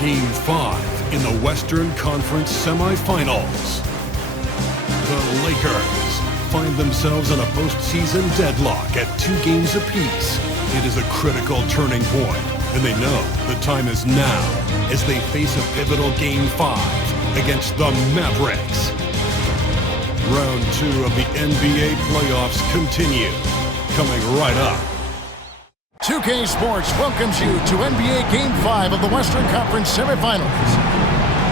Game 5 in the Western Conference semifinals. The Lakers find themselves in a postseason deadlock at 2 games apiece. It is a critical turning point, and they know the time is now as they face a pivotal Game 5 against the Mavericks. Round 2 of the NBA playoffs continue, coming right up. 2K Sports welcomes you to NBA Game 5 of the Western Conference semifinals.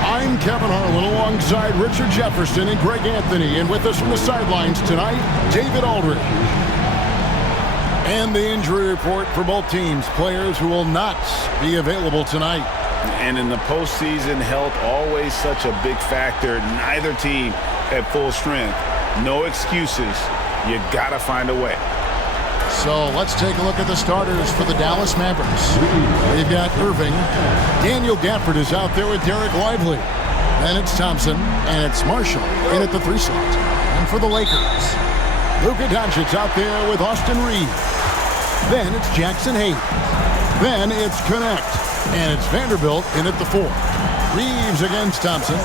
I'm Kevin Harlan alongside Richard Jefferson and Greg Anthony, and with us from the sidelines tonight, David Aldridge. And the injury report for both teams, players who will not be available tonight. And in the postseason, health always such a big factor. Neither team at full strength. No excuses. You gotta find a way. So let's take a look at the starters for the Dallas Mavericks. We've got Irving. Daniel Gafford is out there with Derek Lively. Then it's Thompson, and it's Marshall in at the 3 slot. And for the Lakers, Luka Doncic out there with Austin Reeves. Then it's Jackson Hayes. Then it's Connect, and it's Vanderbilt in at the 4. Reeves against Thompson.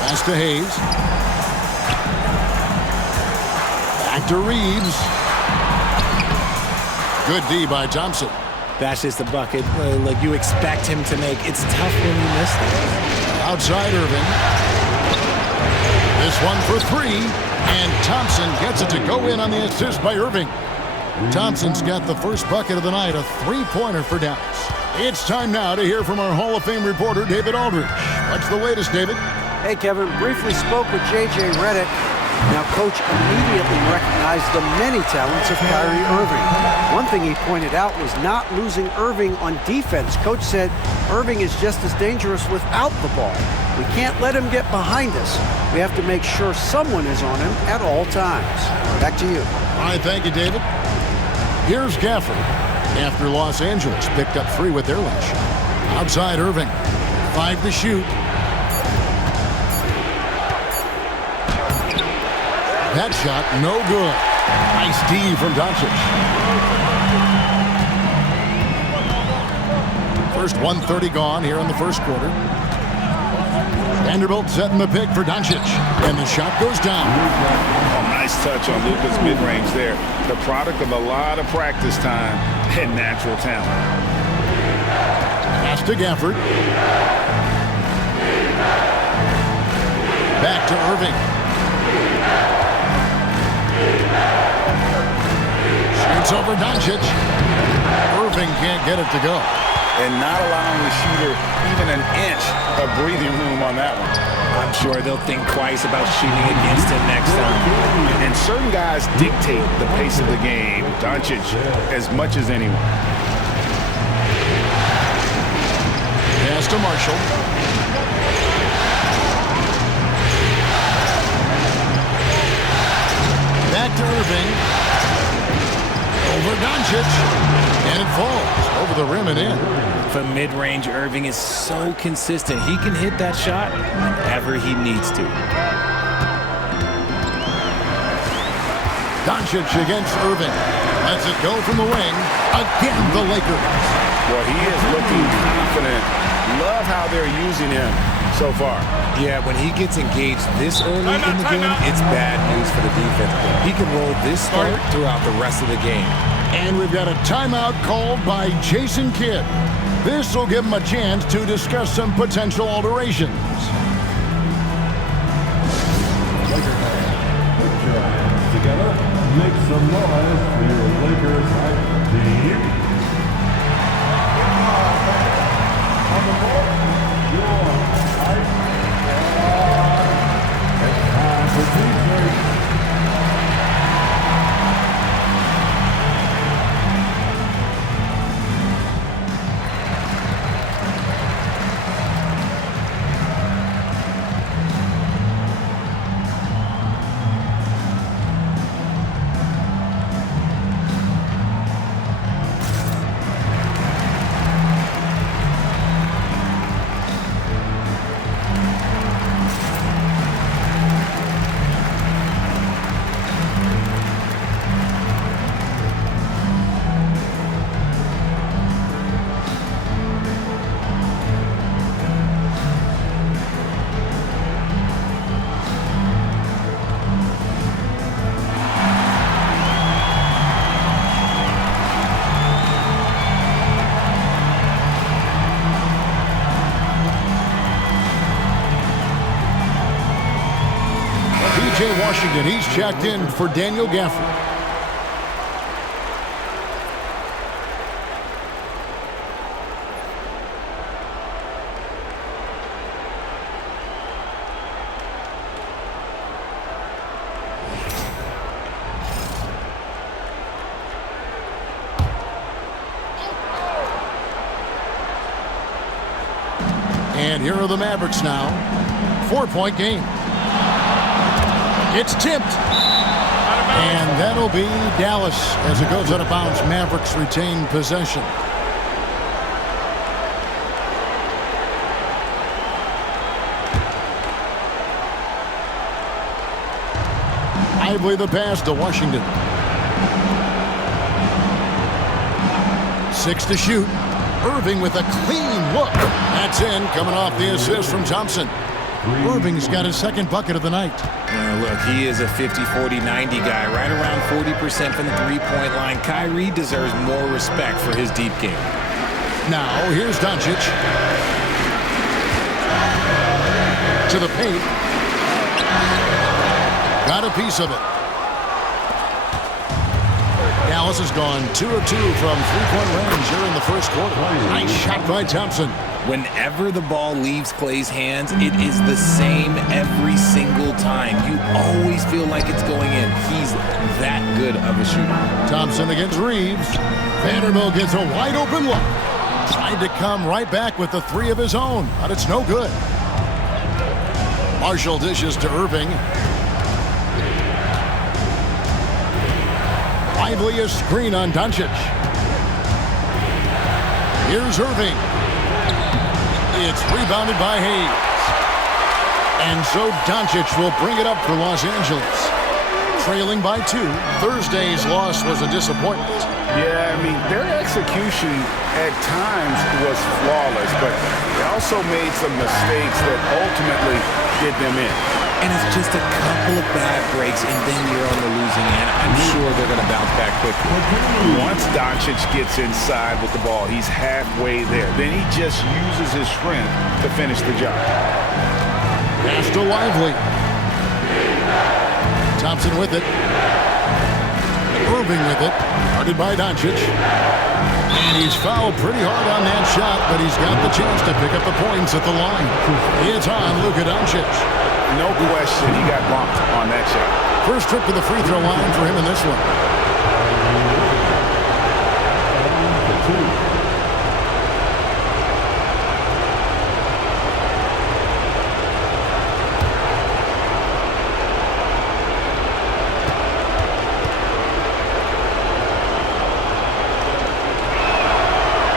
Pass to Hayes. Back to Reeves. Good D by Thompson. That's just a bucket like you expect him to make. It's tough when you miss it. Outside Irving. This one for 3, and Thompson gets it to go in on the assist by Irving. Thompson's got the first bucket of the night, a 3-pointer for Dallas. It's time now to hear from our Hall of Fame reporter, David Aldridge. What's the latest, David? Hey, Kevin. Briefly spoke with J.J. Redick. Now, Coach immediately recognized the many talents of Kyrie Irving. One thing he pointed out was not losing Irving on defense. Coach said Irving is just as dangerous without the ball. We can't let him get behind us. We have to make sure someone is on him at all times. Back to you. All right, thank you, David. Here's Gafford. After Los Angeles picked up 3 with their last shot. Outside Irving. 5 to shoot. That shot, no good. Nice D from Doncic. First 1:30 gone here in the first quarter. Vanderbilt setting the pick for Doncic. And the shot goes down. Oh, nice touch on Luka's mid-range there. The product of a lot of practice time and natural talent. Pass to Gafford. Back to Irving. Shoots over Doncic. Irving can't get it to go. And not allowing the shooter even an inch of breathing room on that one. I'm sure they'll think twice about shooting against him next time. And certain guys dictate the pace of the game. Doncic as much as anyone. Pass to Marshall. Back to Irving. Over Doncic. And it falls over the rim and in. From mid-range, Irving is so consistent. He can hit that shot whenever he needs to. Doncic against Irving. Lets it go from the wing. Again, the Lakers. Well, he is looking confident. Love how they're using him so far. Yeah, when he gets engaged this early in the game, it's bad news for the defense. He can roll this start throughout the rest of the game. And we've got a timeout called by Jason Kidd. This will give him a chance to discuss some potential alterations. Laker fans, put your hands together. Make some noise for your Lakers team. On the board, your ice. It's time for DJ. Washington, he's checked in for Daniel Gafford. And here are the Mavericks now. 4-point game. It's tipped. And that'll be Dallas as it goes out of bounds. Mavericks retain possession. Lively the pass to Washington. 6 to shoot. Irving with a clean look. That's in, coming off the assist from Thompson. Irving's got his second bucket of the night. Look, he is a 50-40-90 guy, right around 40% from the three-point line. Kyrie deserves more respect for his deep game. Now, here's Doncic. To the paint. Got a piece of it. Dallas has gone 2 of 2 from three-point range here in the first quarter. Nice shot by Thompson. Whenever the ball leaves Clay's hands, it is the same every single time. You always feel like it's going in. He's that good of a shooter. Thompson against Reeves. Vanderbilt gets a wide-open look. Tried to come right back with the three of his own, but it's no good. Marshall dishes to Irving. Lively a screen on Doncic. Here's Irving. It's rebounded by Hayes. And so Doncic will bring it up for Los Angeles. Trailing by 2. Thursday's loss was a disappointment. Yeah, I mean, their execution at times was flawless, but they also made some mistakes that ultimately did them in. And it's just a couple of bad breaks, and then you're on the losing end. I'm sure they're going to bounce back quickly. Once Doncic gets inside with the ball, he's halfway there. Then he just uses his strength to finish the job. Pass to Lively. Thompson with it. Irving with it. Guarded by Doncic. And he's fouled pretty hard on that shot, but he's got the chance to pick up the points at the line. It's on Luka Doncic. No question he got bumped on that shot. First trip to the free throw line for him in this one.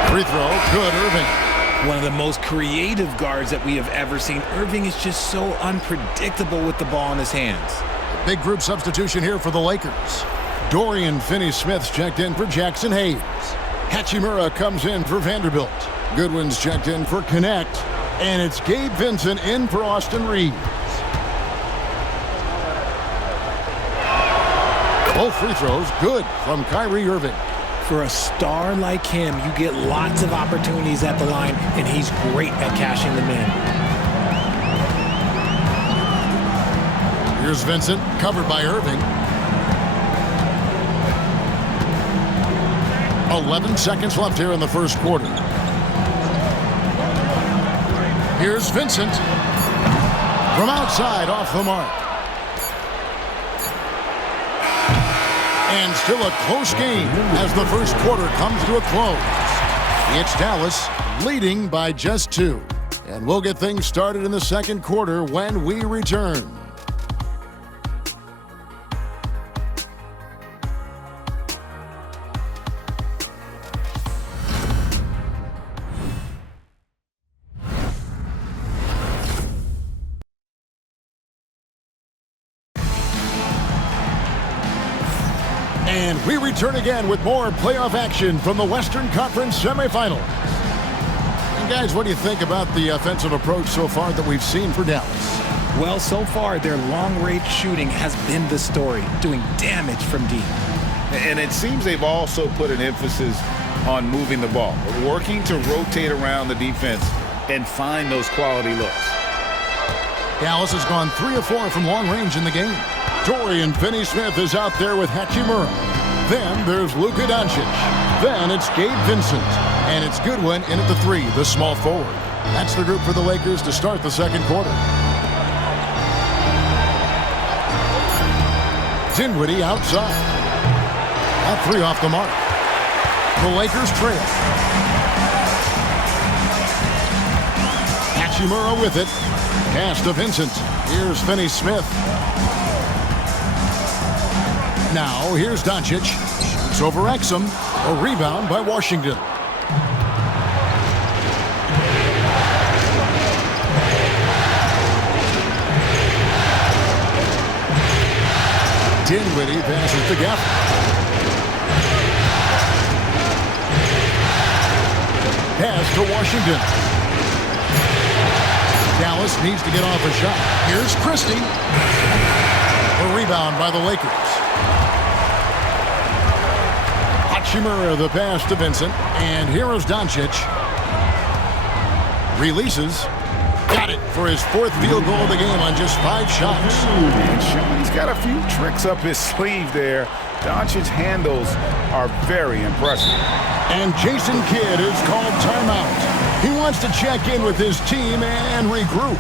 Free throw, good, Irving. One of the most creative guards that we have ever seen. Irving is just so unpredictable with the ball in his hands. Big group substitution here for the Lakers. Dorian Finney-Smith's checked in for Jackson Hayes. Hachimura comes in for Vanderbilt. Goodwin's checked in for Connect. And it's Gabe Vincent in for Austin Reeves. Both free throws good from Kyrie Irving. For a star like him, you get lots of opportunities at the line, and he's great at cashing them in. Here's Vincent, covered by Irving. 11 seconds left here in the first quarter. Here's Vincent. From outside, off the mark. And still a close game as the first quarter comes to a close. It's Dallas leading by just 2. And we'll get things started in the second quarter when we return. And we return again with more playoff action from the Western Conference semifinals. And guys, what do you think about the offensive approach so far that we've seen for Dallas? Well, so far, their long-range shooting has been the story, doing damage from deep. And it seems they've also put an emphasis on moving the ball, working to rotate around the defense and find those quality looks. Dallas has gone 3 of 4 from long range in the game. Dorian Finney-Smith is out there with Hachimura. Then there's Luka Doncic. Then it's Gabe Vincent. And it's Goodwin in at the 3, the small forward. That's the group for the Lakers to start the second quarter. Dinwiddie outside. That 3 off the mark. The Lakers trail. Hachimura with it. Pass to Vincent. Here's Finney-Smith. Now here's Doncic. Shoots over Exum. A rebound by Washington. Dinwiddie passes to Gafford. Pass to Washington. Dallas needs to get off a shot. Here's Christie. A rebound by the Lakers. Hachimura the pass to Vincent. And here is Doncic. Releases. Got it for his 4th field goal of the game on just 5 shots. And Sean, he's got a few tricks up his sleeve there. Doncic's handles are very impressive. And Jason Kidd is called timeout. He wants to check in with his team and regroup.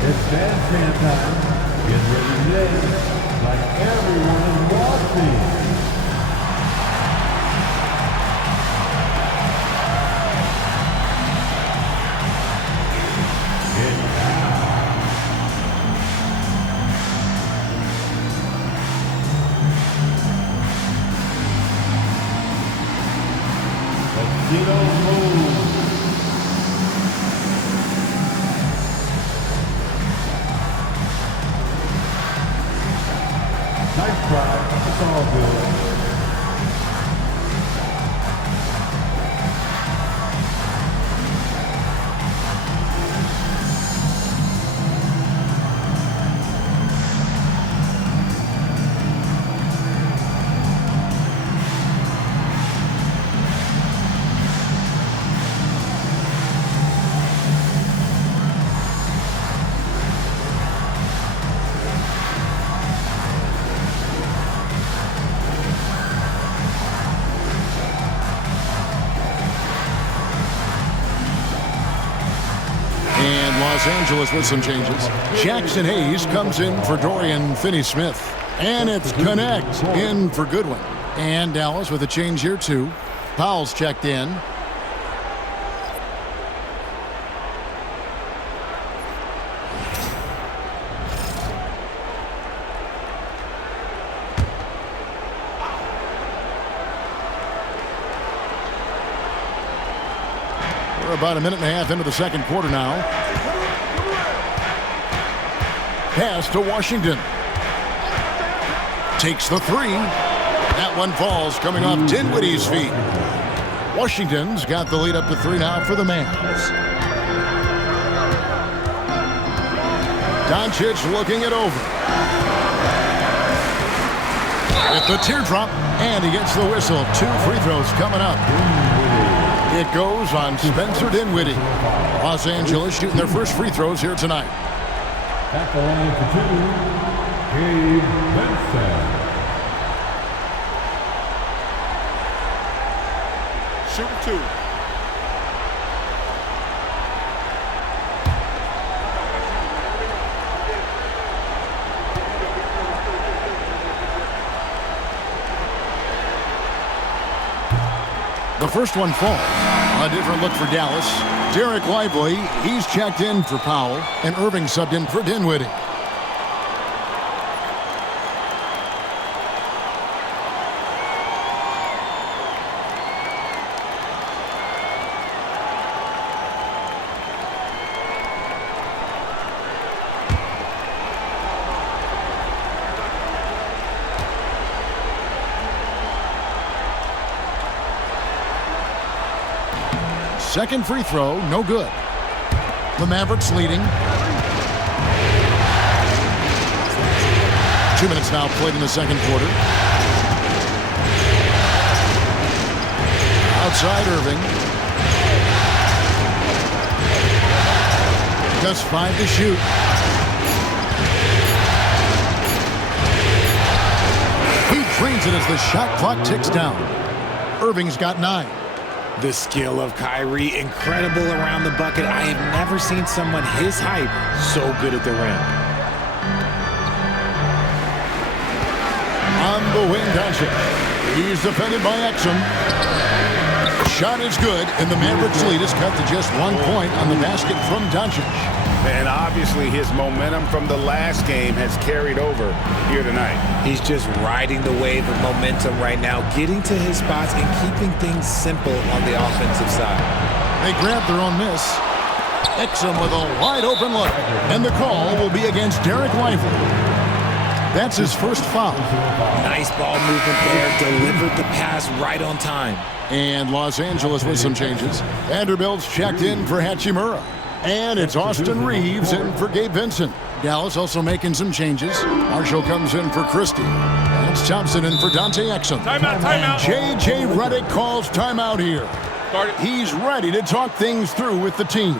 It's bandstand time. Get ready today, like everyone is watching. Nice try. It's all good. Los Angeles with some changes. Jackson Hayes comes in for Dorian Finney-Smith. And it's Connect in for Goodwin. And Dallas with a change here too. Powell's checked in. We're about a minute and a half into the second quarter now. Pass to Washington. Takes the 3. That one falls, coming off Dinwiddie's feet. Washington's got the lead up to 3 now for the Mavs. Doncic looking it over. With the teardrop, and he gets the whistle. 2 free throws coming up. It goes on Spencer Dinwiddie. Los Angeles shooting their first free throws here tonight. At the line for 2, Gabe Vincent. Shoot 2. The first one falls. A different look for Dallas. Derek Lively, he's checked in for Powell, and Irving subbed in for Dinwiddie. Second free throw, no good. The Mavericks leading. 2 minutes now played in the second quarter. Outside Irving. Just 5 to shoot. He drains it as the shot clock ticks down. Irving's got 9. The skill of Kyrie, incredible around the bucket. I have never seen someone his height so good at the rim. On the wing, Doncic. He's defended by Exum. Shot is good, and the Mavericks lead is cut to just 1 point on the basket from Doncic. And obviously his momentum from the last game has carried over here tonight. He's just riding the wave of momentum right now, getting to his spots and keeping things simple on the offensive side. They grab their own miss. Exum with a wide open look, and the call will be against Derek Lively. That's his first foul. Nice ball movement there, delivered the pass right on time. And Los Angeles with some changes. Vanderbilt's checked in for Hachimura. And it's Austin Reeves in for Gabe Vincent. Dallas also making some changes. Marshall comes in for Christie. That's Thompson in for Dante Exum. Timeout. J.J. Redick calls timeout here. He's ready to talk things through with the team.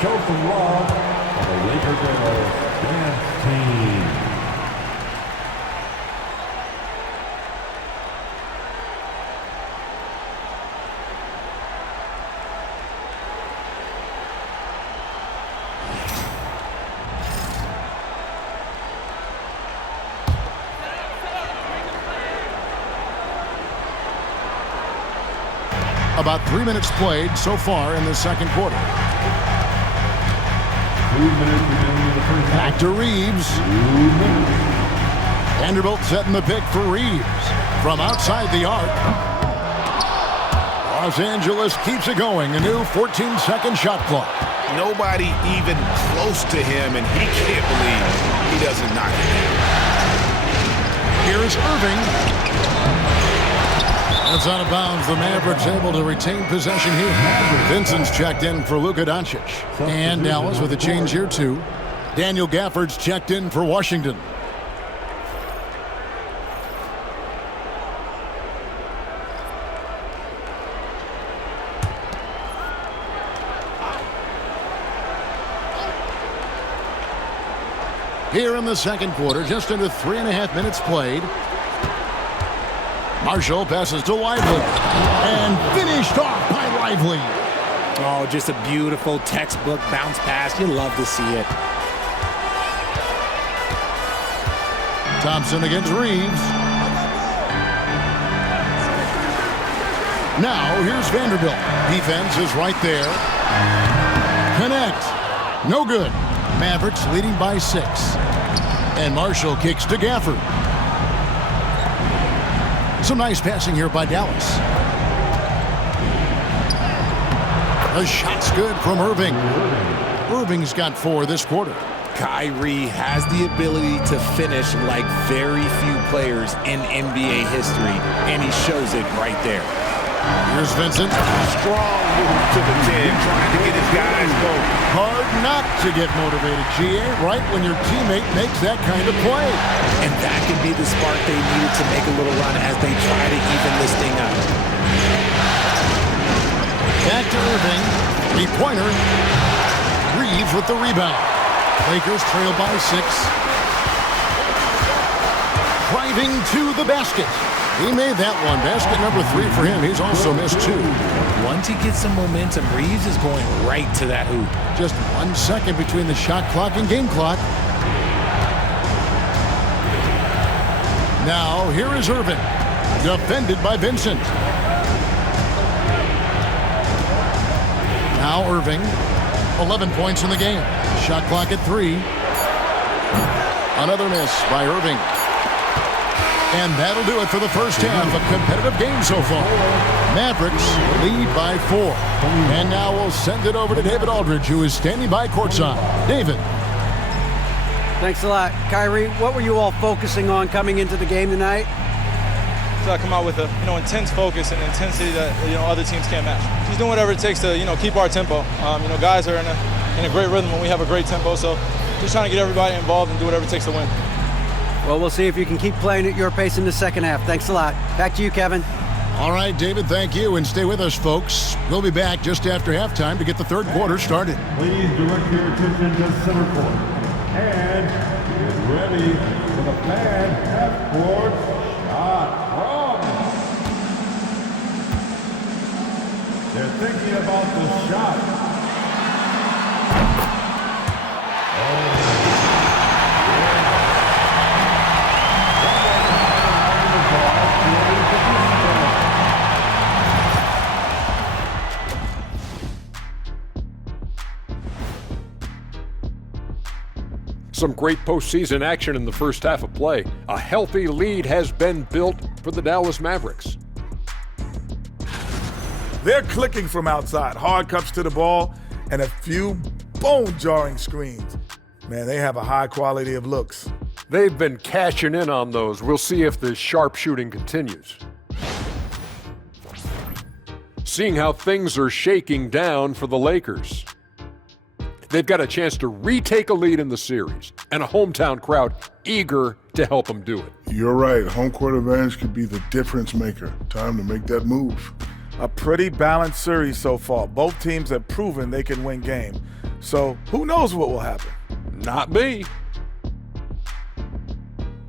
Show some love for the Laker girls dance team. About 3 minutes played so far in the second quarter. 2 minutes remaining in the first half. Back to Reeves. 2 minutes. Vanderbilt setting the pick for Reeves. From outside the arc. Los Angeles keeps it going. A new 14-second shot clock. Nobody even close to him, and he can't believe he doesn't knock it down. Here's Irving. That's out of bounds. The Mavericks able to retain possession here. Vincent's checked in for Luka Doncic. And Dallas with a change here too. Daniel Gafford's checked in for Washington. Here in the second quarter, just under 3.5 minutes played. Marshall passes to Lively. And finished off by Lively. Oh, just a beautiful textbook bounce pass. You love to see it. Thompson against Reeves. Now, here's Vanderbilt. Defense is right there. Connect. No good. Mavericks leading by 6. And Marshall kicks to Gafford. Some nice passing here by Dallas. The shot's good from Irving. Irving's got 4 this quarter. Kyrie has the ability to finish like very few players in NBA history, and he shows it right there. Here's Vincent. Strong move to the 10, trying to get his guys going. Hard not to get motivated, GA, right when your teammate makes that kind of play. And that could be the spark they needed to make a little run as they try to even this thing up. Back to Irving. Three-pointer. Reeves with the rebound. Lakers trail by 6. Driving to the basket. He made that one. Basket number 3 for him. He's also missed 2. Once he gets some momentum, Reeves is going right to that hoop. Just 1 second between the shot clock and game clock. Now, here is Irving. Defended by Vincent. Now Irving. 11 points in the game. Shot clock at 3. Another miss by Irving. And that'll do it for the first half. A competitive game so far. Mavericks lead by 4. And now we'll send it over to David Aldridge, who is standing by courtside. David. Thanks a lot. Kyrie, what were you all focusing on coming into the game tonight? So I come out with a intense focus and intensity that other teams can't match. Just doing whatever it takes to keep our tempo. Guys are in a great rhythm when we have a great tempo. So just trying to get everybody involved and do whatever it takes to win. Well, we'll see if you can keep playing at your pace in the second half. Thanks a lot. Back to you, Kevin. All right, David, thank you. And stay with us, folks. We'll be back just after halftime to get the third quarter started. Please direct your attention to center court. And get ready for the fan half-court shot from. They're thinking about the shot. Some great postseason action in the first half of play. A healthy lead has been built for the Dallas Mavericks. They're clicking from outside. Hard cuts to the ball and a few bone-jarring screens. Man, they have a high quality of looks. They've been cashing in on those. We'll see if the sharp shooting continues. Seeing how things are shaking down for the Lakers. They've got a chance to retake a lead in the series, and a hometown crowd eager to help them do it. You're right. Home court advantage could be the difference maker. Time to make that move. A pretty balanced series so far. Both teams have proven they can win games. So who knows what will happen? Not me.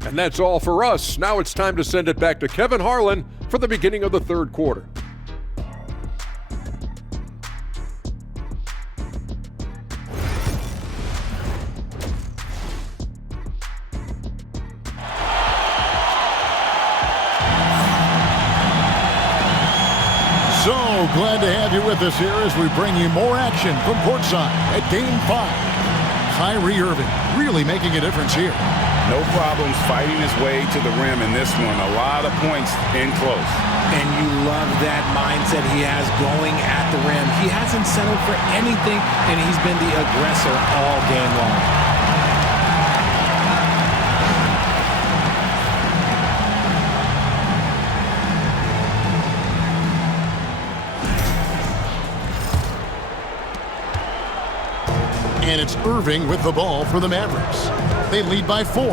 And that's all for us. Now it's time to send it back to Kevin Harlan for the beginning of the third quarter. So glad to have you with us here as we bring you more action from courtside at Game 5. Kyrie Irving really making a difference here. No problems fighting his way to the rim in this one. A lot of points in close. And you love that mindset he has going at the rim. He hasn't settled for anything, and he's been the aggressor all game long. And it's Irving with the ball for the Mavericks. They lead by 4.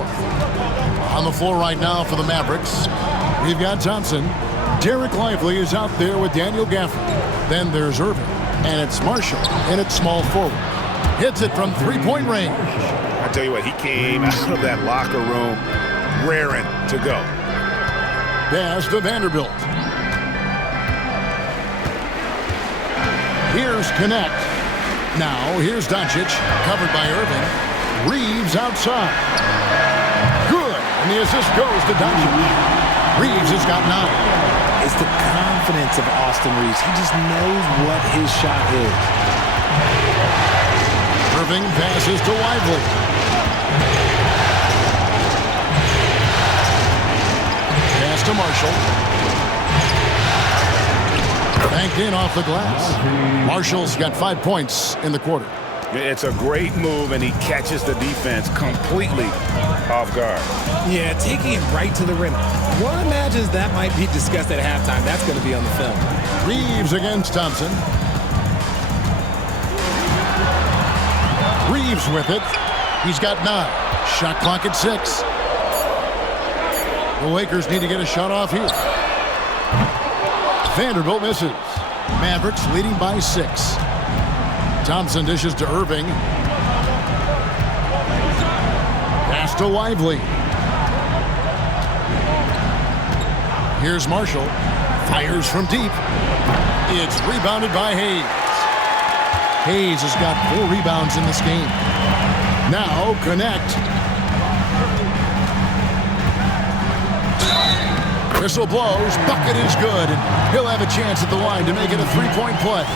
On the floor right now for the Mavericks, we've got Thompson. Derek Lively is out there with Daniel Gafford. Then there's Irving. And it's Marshall, and it's small forward. Hits it from three-point range. I tell you what, he came out of that locker room raring to go. Pass to Vanderbilt. Here's Connect. Now, here's Doncic, covered by Irving. Reeves outside. Good, and the assist goes to Doncic. Reeves has got 9. It's the confidence of Austin Reeves. He just knows what his shot is. Irving passes to Lively. Pass to Marshall. Banked in off the glass. Marshall's got 5 points in the quarter. It's a great move, and he catches the defense completely off guard. Yeah, taking it right to the rim. One imagines that might be discussed at halftime. That's going to be on the film. Reeves against Thompson. Reeves with it. He's got 9. Shot clock at 6. The Lakers need to get a shot off here. Vanderbilt misses. Mavericks leading by 6. Thompson dishes to Irving. Pass to Lively. Here's Marshall. Fires from deep. It's rebounded by Hayes. Hayes has got 4 rebounds in this game. Now connect. Whistle blows. Bucket is good. And he'll have a chance at the line to make it a 3-point play.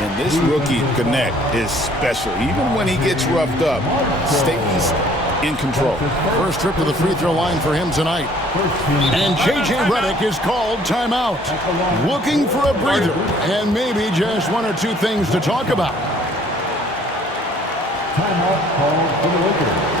And this rookie, Connect, is special. Even when he gets roughed up, stays in control. First trip to the free throw line for him tonight. And J.J. Redick is called timeout. Looking for a breather and maybe just 1 or 2 things to talk about. Timeout called for the Lakers.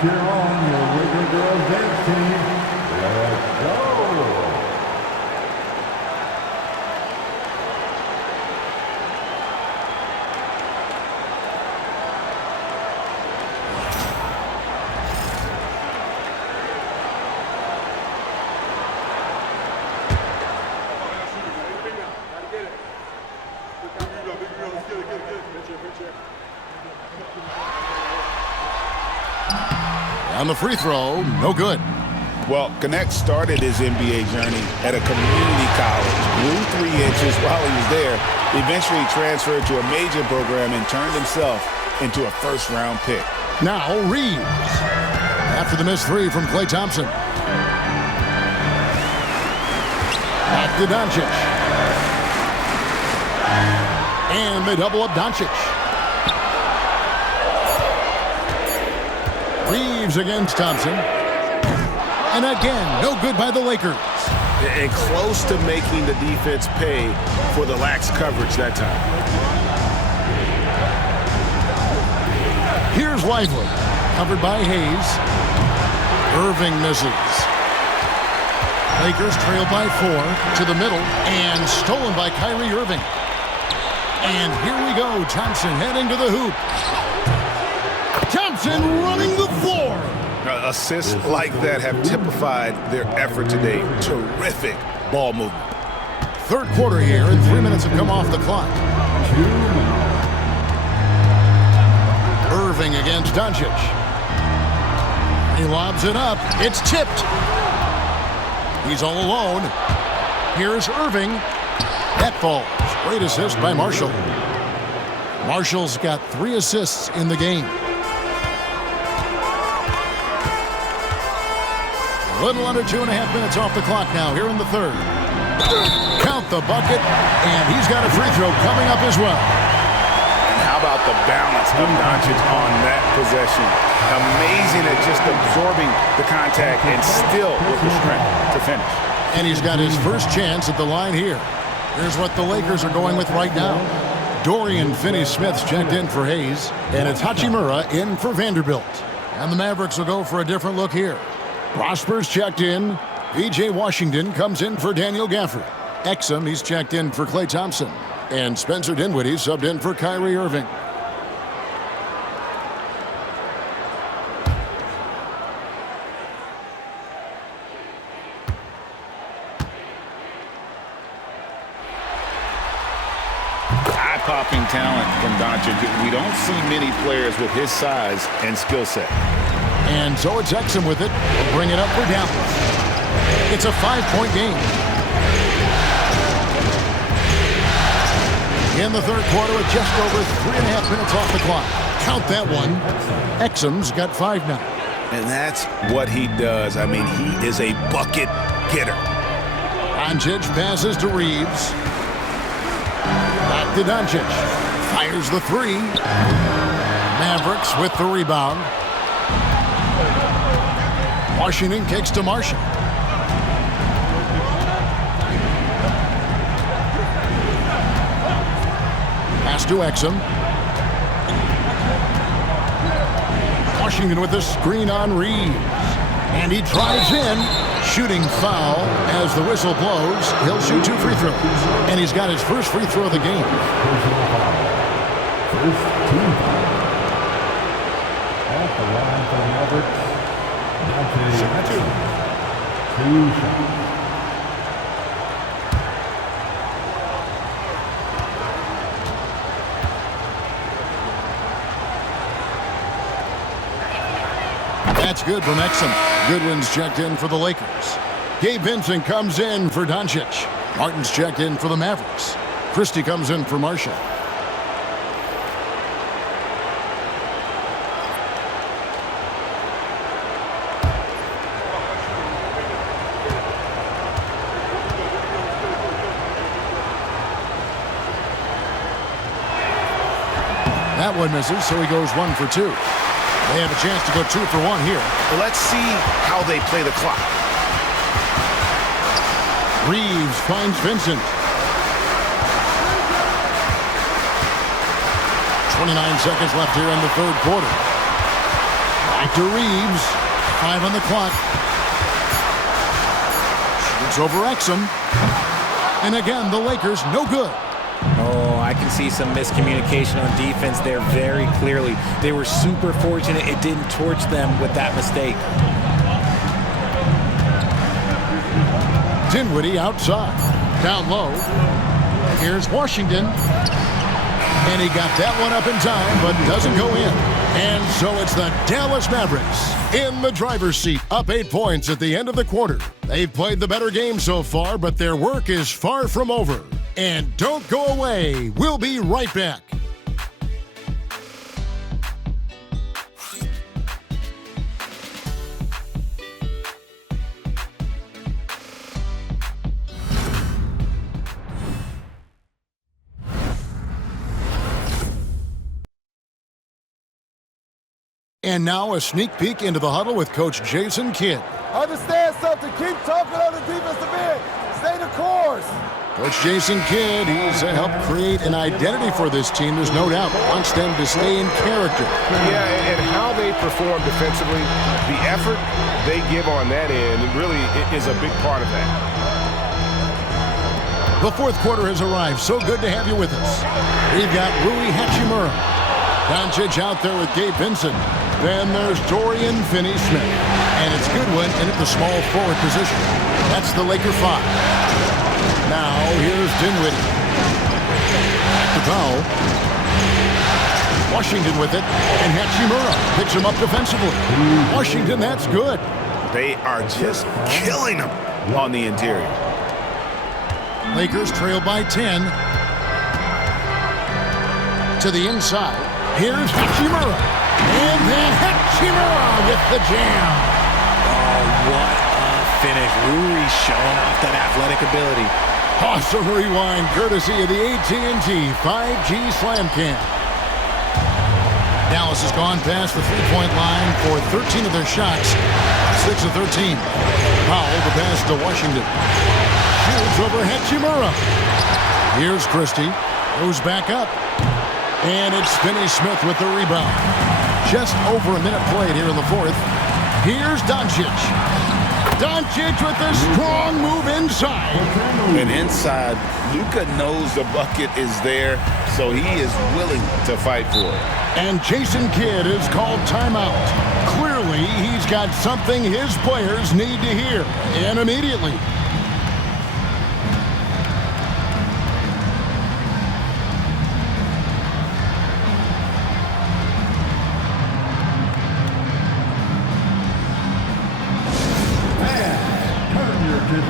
Cheer on your Laker girls dance team. Let's go! On the free throw, no good. Well, Connect started his NBA journey at a community college, grew 3 inches while he was there, eventually transferred to a major program and turned himself into a first-round pick. Now Reeves. After the missed 3 from Klay Thompson. Back to Doncic. And they double up Doncic. Reeves against Thompson. And again, no good by the Lakers. And close to making the defense pay for the lax coverage that time. Here's Lively. Covered by Hayes. Irving misses. Lakers trail by 4 to the middle and stolen by Kyrie Irving. And here we go. Thompson heading to the hoop. Thompson running the floor. Assists like that have typified their effort today. Terrific ball movement. Third quarter here, and 3 minutes have come off the clock. Irving against Doncic. He lobs it up. It's tipped. He's all alone. Here's Irving. That falls. Great assist by Marshall. Marshall's got 3 assists in the game. A little under 2.5 minutes off the clock now here in the third. Count the bucket, and he's got a free throw coming up as well. And how about the balance of Doncic on that possession? Amazing at just absorbing the contact and still with the strength to finish. And he's got his first chance at the line here. Here's what the Lakers are going with right now. Dorian Finney-Smith's checked in for Hayes, and it's Hachimura in for Vanderbilt. And the Mavericks will go for a different look here. Prosper's checked in. V.J. Washington comes in for Daniel Gafford. Exum, he's checked in for Klay Thompson. And Spencer Dinwiddie subbed in for Kyrie Irving. Eye-popping talent from Doncic. We don't see many players with his size and skill set. And so it's Exum with it. We'll bring it up for Dallas. It's a 5-point game. In the third quarter with just over 3.5 minutes off the clock. Count that one. Exum's got 5 now. And that's what he does. I mean, he is a bucket getter. Doncic passes to Reeves. Back to Doncic. Fires the 3. Mavericks with the rebound. Washington kicks to Marshall. Pass to Exum. Washington with the screen on Reeves. And he drives in. Shooting foul as the whistle blows. He'll shoot 2 free throws. And he's got his first free throw of the game. First team foul. At the line for the Mavericks, Dante. 2 shots. That's good from Exum. Goodwin's checked in for the Lakers. Gabe Vincent comes in for Doncic. Martin's checked in for the Mavericks. Christie comes in for Marshall. That one misses, so he goes 1 for 2. They have a chance to go 2 for 1 here. Let's see how they play the clock. Reeves finds Vincent. 29 seconds left here in the third quarter. Back to Reeves. 5 on the clock. Shoots over Exum. And again, the Lakers no good. Oh, I can see some miscommunication on defense there very clearly. They were super fortunate it didn't torch them with that mistake. Dinwiddie outside. Down low. Here's Washington. And he got that one up in time, but doesn't go in. And so it's the Dallas Mavericks in the driver's seat, up 8 points at the end of the quarter. They've played the better game so far, but their work is far from over. And don't go away. We'll be right back. And now a sneak peek into the huddle with Coach Jason Kidd. Understand something. Keep talking on the defensive end. Stay the course. Coach Jason Kidd, he's helped create an identity for this team, there's no doubt. Wants them to stay in character. Yeah, and how they perform defensively, the effort they give on that end really is a big part of that. The fourth quarter has arrived. So good to have you with us. We've got Rui Hachimura. Doncic out there with Gabe Vincent. Then there's Dorian Finney-Smith. And it's Goodwin in at the small forward position. That's the Laker 5. Now, here's Dinwiddie. Back to foul. Washington with it. And Hachimura picks him up defensively. Washington, that's good. They are just killing them on the interior. Lakers trail by 10. To the inside. Here's Hachimura. And then Hachimura with the jam. Oh, what a finish. Rui showing off that athletic ability. Awesome rewind courtesy of the AT&T 5G Slam Cam. Dallas has gone past the three-point line for 13 of their shots. 6 of 13. Powell, the pass to Washington. Shoots over Hachimura. Here's Christie. Goes back up. And it's Finney-Smith with the rebound. Just over a minute played here in the fourth. Here's Doncic. Doncic with a strong move inside. And inside, Luka knows the bucket is there, so he is willing to fight for it. And Jason Kidd is called timeout. Clearly, he's got something his players need to hear, and immediately.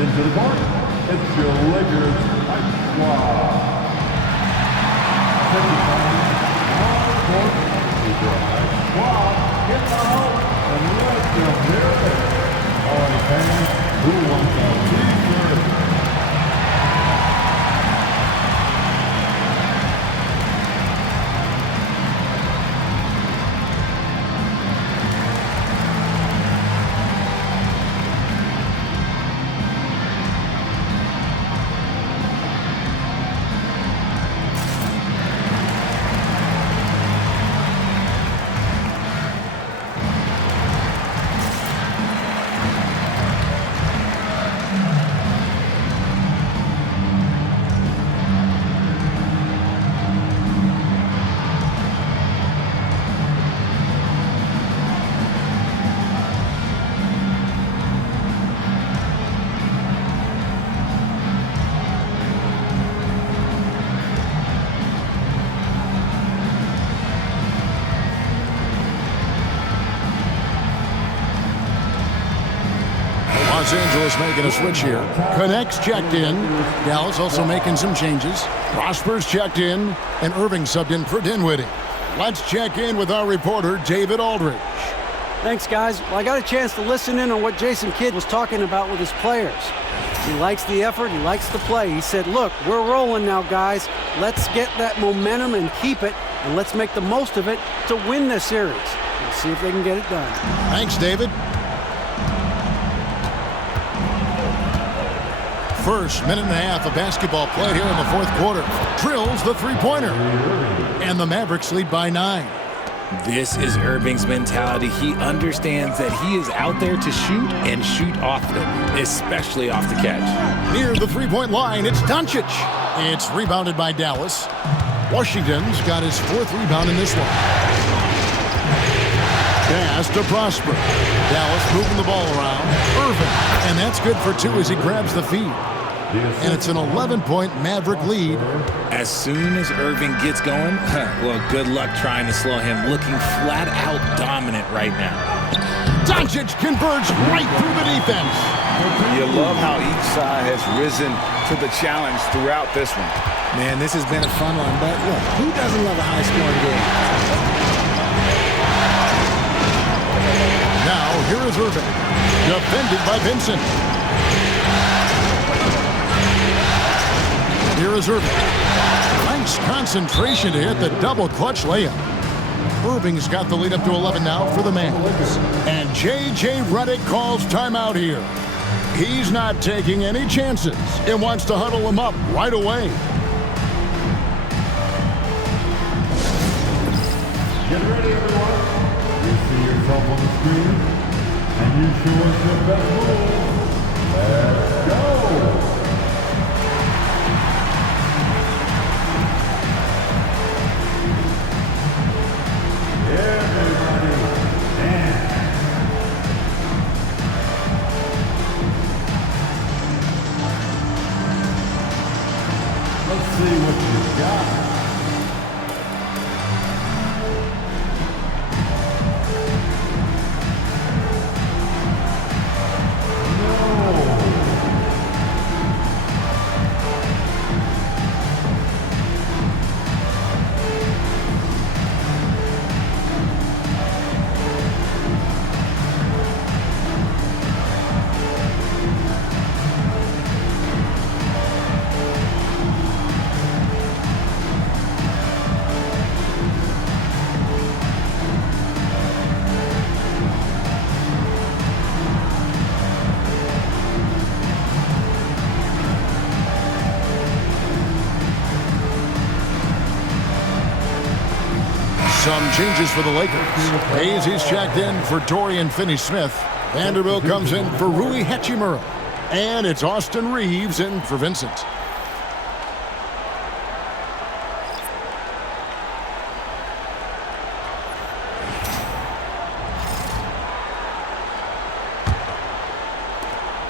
Into the court, it's your Lakers Mike Schwab. On the court, it's your Mike Schwab. Get out and let them hear it. All right, fans, who wants a t-shirt? Los Angeles making a switch here. Connects checked in. Dallas also making some changes. Prosper's checked in. And Irving subbed in for Dinwiddie. Let's check in with our reporter, David Aldridge. Thanks, guys. Well, I got a chance to listen in on what Jason Kidd was talking about with his players. He likes the effort. He likes the play. He said, look, we're rolling now, guys. Let's get that momentum and keep it, and let's make the most of it to win this series. We'll see if they can get it done. Thanks, David. First minute and a half of basketball played here in the fourth quarter. Drills the three-pointer. And the Mavericks lead by 9. This is Irving's mentality. He understands that he is out there to shoot and shoot often, especially off the catch. Near the three-point line, it's Doncic. It's rebounded by Dallas. Washington's got his 4th rebound in this one. Pass to Prosper. Dallas moving the ball around. Irving. And that's good for 2 as he grabs the feed. And it's an 11-point Maverick lead. As soon as Irving gets going, well, good luck trying to slow him. Looking flat out dominant right now. Doncic converts right through the defense. You love how each side has risen to the challenge throughout this one. Man, this has been a fun one, but look, who doesn't love a high-scoring game? Now, here is Irving. Defended by Vincent. Here is Irving. Nice concentration to hit the double clutch layup. Irving's got the lead up to 11 now for the Mavs. And J.J. Redick calls timeout here. He's not taking any chances and wants to huddle them up right away. Get ready, everyone. You see yourself on the screen, and you show us your best move. Let's go. Everybody dance. Let's see what you got. Some changes for the Lakers. Hayes, he's checked in for Dorian Finney-Smith. Vanderbilt comes in for Rui Hachimura. And it's Austin Reeves in for Vincent.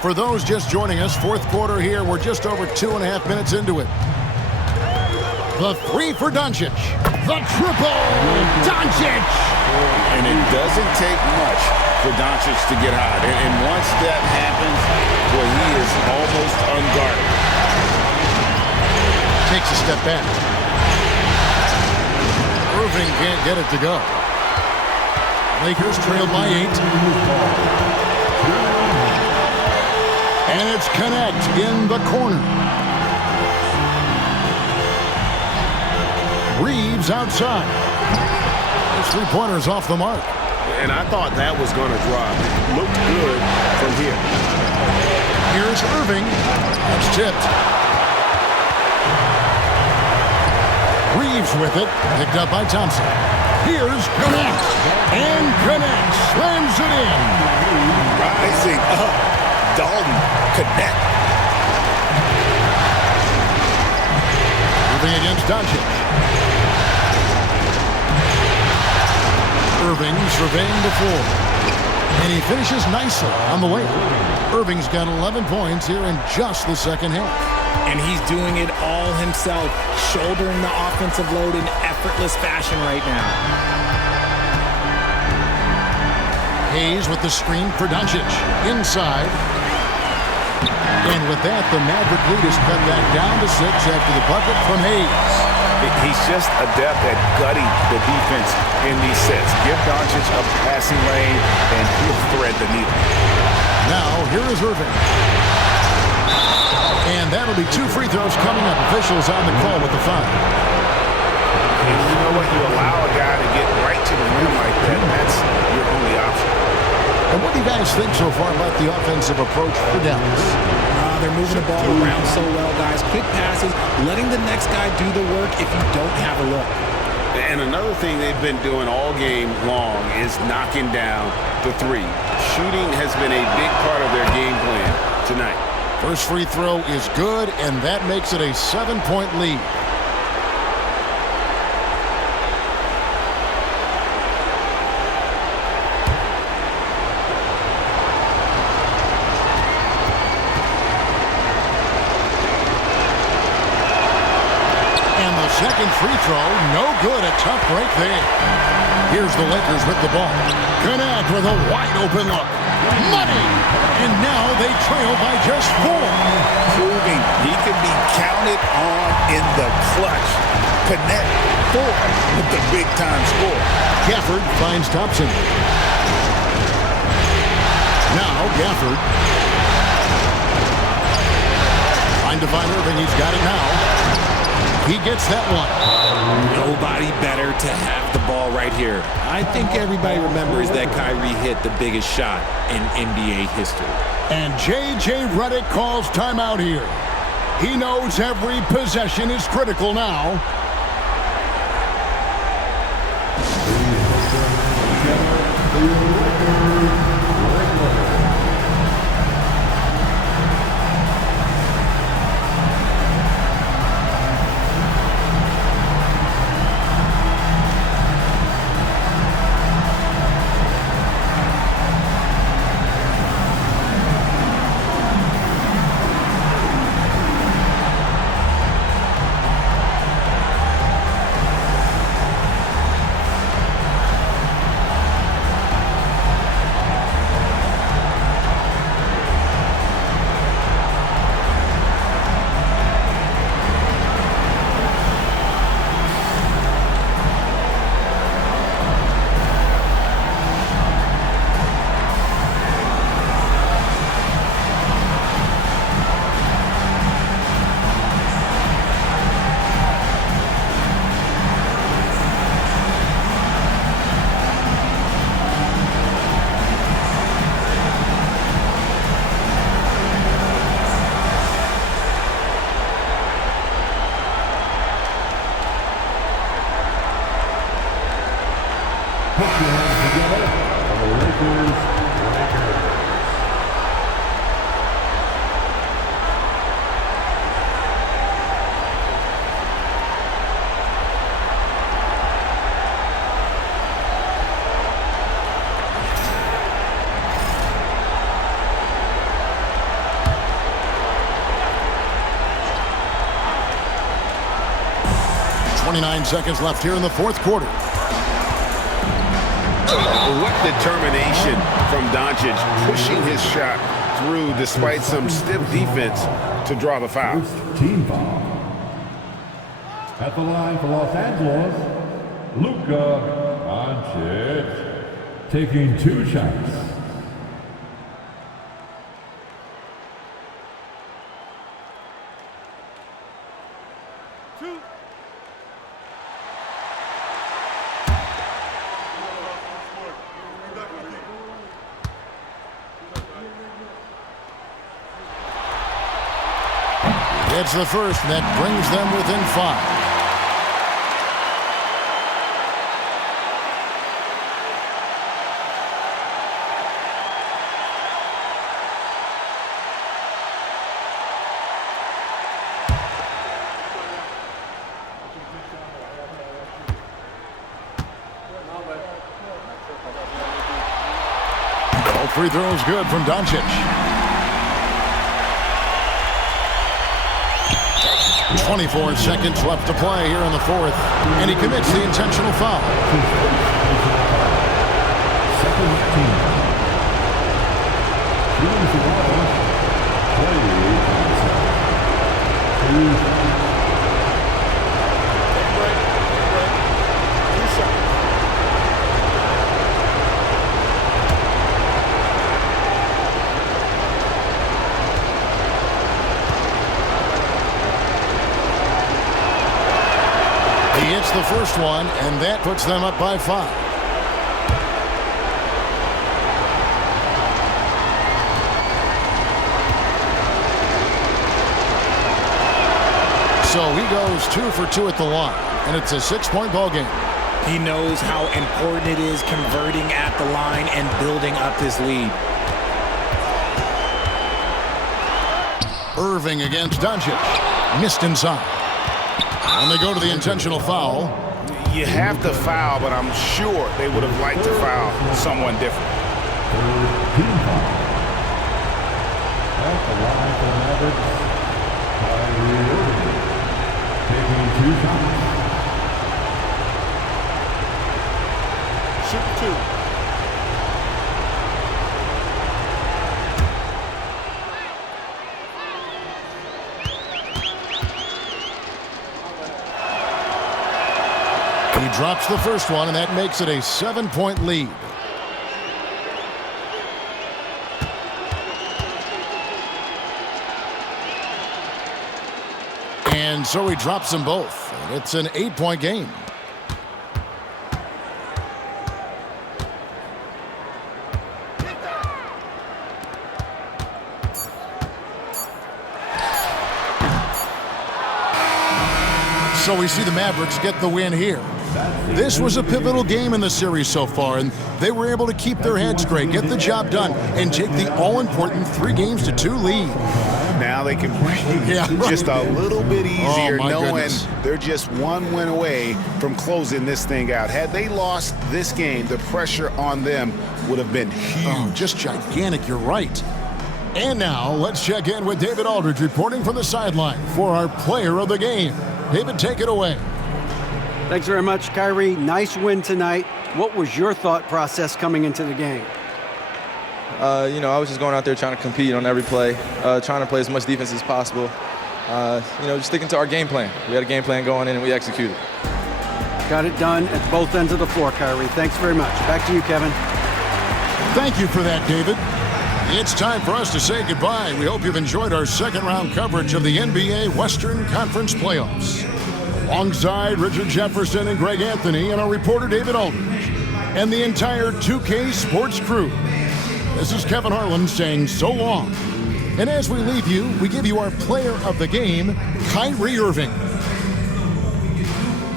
For those just joining us, fourth quarter here. We're just over 2.5 minutes into it. The three for Doncic. The triple. Doncic. And it doesn't take much for Doncic to get hot. And once that happens, well, he is almost unguarded. Takes a step back. Irving can't get it to go. Lakers trailed by 8. And it's Connect in the corner. Reeves outside. His three-pointer's off the mark. And I thought that was going to drop. It looked good from here. Here's Irving. That's tipped. Reeves with it. Picked up by Thompson. Here's Connect. And Connect slams it in. Rising up. Dalton Connect. Irving against Doncic. Irving surveying the floor. And he finishes nicely on the way. Irving's got 11 points here in just the second half. And he's doing it all himself, shouldering the offensive load in effortless fashion right now. Hayes with the screen for Doncic. Inside. And with that, the Maverick lead is cut back down to 6 after the bucket from Hayes. He's just adept at gutting the defense in these sets. Give Doncic a passing lane, and he'll thread the needle. Now, here is Irving. And that'll be 2 free throws coming up. Officials on the call with the foul. And you know what? You allow a guy to get right to the rim like that, that's your only option. And what do you guys think so far about the offensive approach for Dallas? They're moving the ball around so well, guys. Quick passes, letting the next guy do the work if you don't have a look. And another thing they've been doing all game long is knocking down the three. Shooting has been a big part of their game plan tonight. First free throw is good, and that makes it a 7-point lead. Second free throw, no good. A tough break there. Here's the Lakers with the ball. Connect with a wide open look. Money! And now they trail by just 4. Proving he can be counted on in the clutch. Connect 4 with the big-time score. Gafford finds Thompson. Now Gafford. Trying to find Irving. He's got it now. He gets that one. Nobody better to have the ball right here. I think everybody remembers that Kyrie hit the biggest shot in NBA history. And J.J. Redick calls timeout here. He knows every possession is critical now. Put your hands together for the Lakers. Seconds left here in the fourth quarter. What determination from Doncic, pushing his shot through despite some stiff defense to draw the foul. Team foul. At the line for Los Angeles, Luka Doncic taking 2 shots. It's the first that brings them within 5. All 3 throws good from Doncic. 24 seconds left to play here in the fourth, and he commits the intentional foul. He hits the first one, and that puts them up by 5. So he goes 2 for 2 at the line, and it's a 6-point ball game. He knows how important it is converting at the line and building up this lead. Irving against Doncic. Missed inside. And they go to the intentional foul. You have to foul, but I'm sure they would have liked to foul someone different. Team foul. At the line for Mavericks, taking 2 shots. Shoot 2. He drops the first one, and that makes it a 7-point lead. And so he drops them both. And it's an 8-point game. So we see the Mavericks get the win here. This was a pivotal game in the series so far, and they were able to keep their heads straight, get the job done, and take the all-important 3-2 lead. Now they can breathe just a little bit easier, knowing goodness. they're just 1 win away from closing this thing out. Had they lost this game, the pressure on them would have been huge. Oh, just gigantic, you're right. And now, let's check in with David Aldridge reporting from the sideline for our player of the game. David, take it away. Thanks very much, Kyrie. Nice win tonight. What was your thought process coming into the game? I was just going out there trying to compete on every play, trying to play as much defense as possible. Just sticking to our game plan. We had a game plan going in, and we executed. Got it done at both ends of the floor, Kyrie. Thanks very much. Back to you, Kevin. Thank you for that, David. It's time for us to say goodbye. We hope you've enjoyed our second-round coverage of the NBA Western Conference Playoffs. Alongside Richard Jefferson and Greg Anthony and our reporter David Aldridge and the entire 2K Sports crew, this is Kevin Harlan saying so long. And as we leave you, we give you our player of the game, Kyrie Irving.